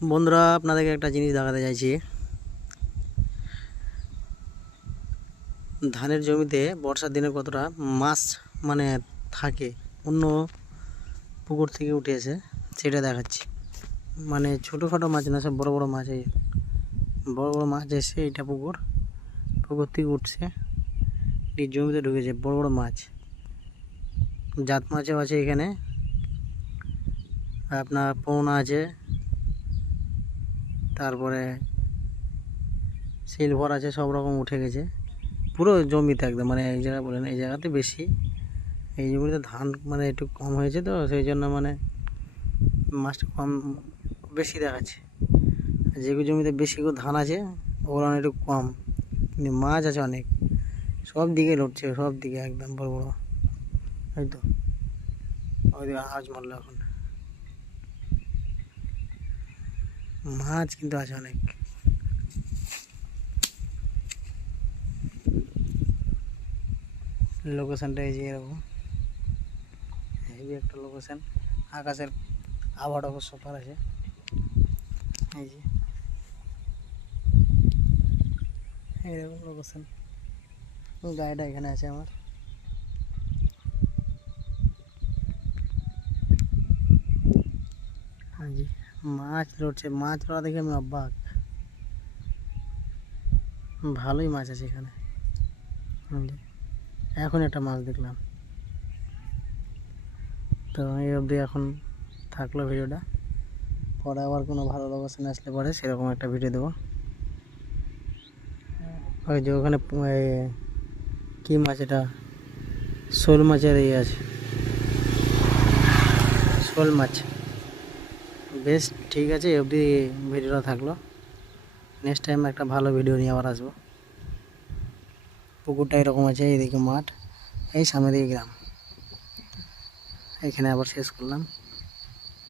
বন্ধুরা, আপনাদেরকে একটা জিনিস দেখাতে চাইছি। ধানের জমিতে বর্ষার দিনে কতটা মাছ মানে থাকে, অন্য পুকুর থেকে উঠে এসে সেটা দেখাচ্ছি। মানে ছোটোখাটো মাছ না, সব বড় বড় মাছ। এই বড় বড় মাছ এসে এটা পুকুর থেকে উঠছে, এই জমিতে ঢুকেছে বড় বড় মাছ। জাত মাছও আছে এখানে, আপনার পোনা আছে, তারপরে সিলভার আছে, সব রকম উঠে গেছে পুরো জমিতে একদম। মানে এই জায়গা বলেন, এই জায়গাতে বেশি, এই জমিতে ধান মানে একটু কম হয়েছে, তো সেই জন্য মানে মাছটা কম বেশি দেখাচ্ছে। যেগুলো জমিতে বেশি করে ধান আছে ওগুলো একটু কম, কিন্তু মাছ আছে অনেক, সব দিকে লড়ছে, সব দিকে একদম বড় বড়। এই তো ওইদিকে আওয়াজ মারলো, এখন মাছ কিন্তু আছে অনেক। লোকেশনটা এই যে এরকম, এই যে একটা লোকেশন। আকাশের আবহাওয়াটা অবশ্য সুপার আছে। এই যে এইরকম লোকেশন, গাড়িটা এখানে আছে আমার। হ্যাঁ জি, মাছ লড়ছে, মাছ লড়া দেখে আমি অবাক। ভালোই মাছ আছে এখানে। এখন একটা মাছ দেখলাম। তো এই অবধি এখন থাকলো ভিডিওটা, পরে আবার কোনো ভালো লোকেশনে আসলে পরে সেরকম একটা ভিডিও দেবো। ওই যে ওখানে কী মাছ এটা, শোল মাছের ইয়ে আছে, শোল মাছ। বেশ, ঠিক আছে, এই অবধি ভিডিওটা থাকলো। নেক্সট টাইম একটা ভালো ভিডিও নিয়ে আবার আসবো। পুকুরটা এরকম আছে, এইদিকে মাঠ, এই সামনে দিকে গ্রাম। এখানে আবার শেষ করলাম।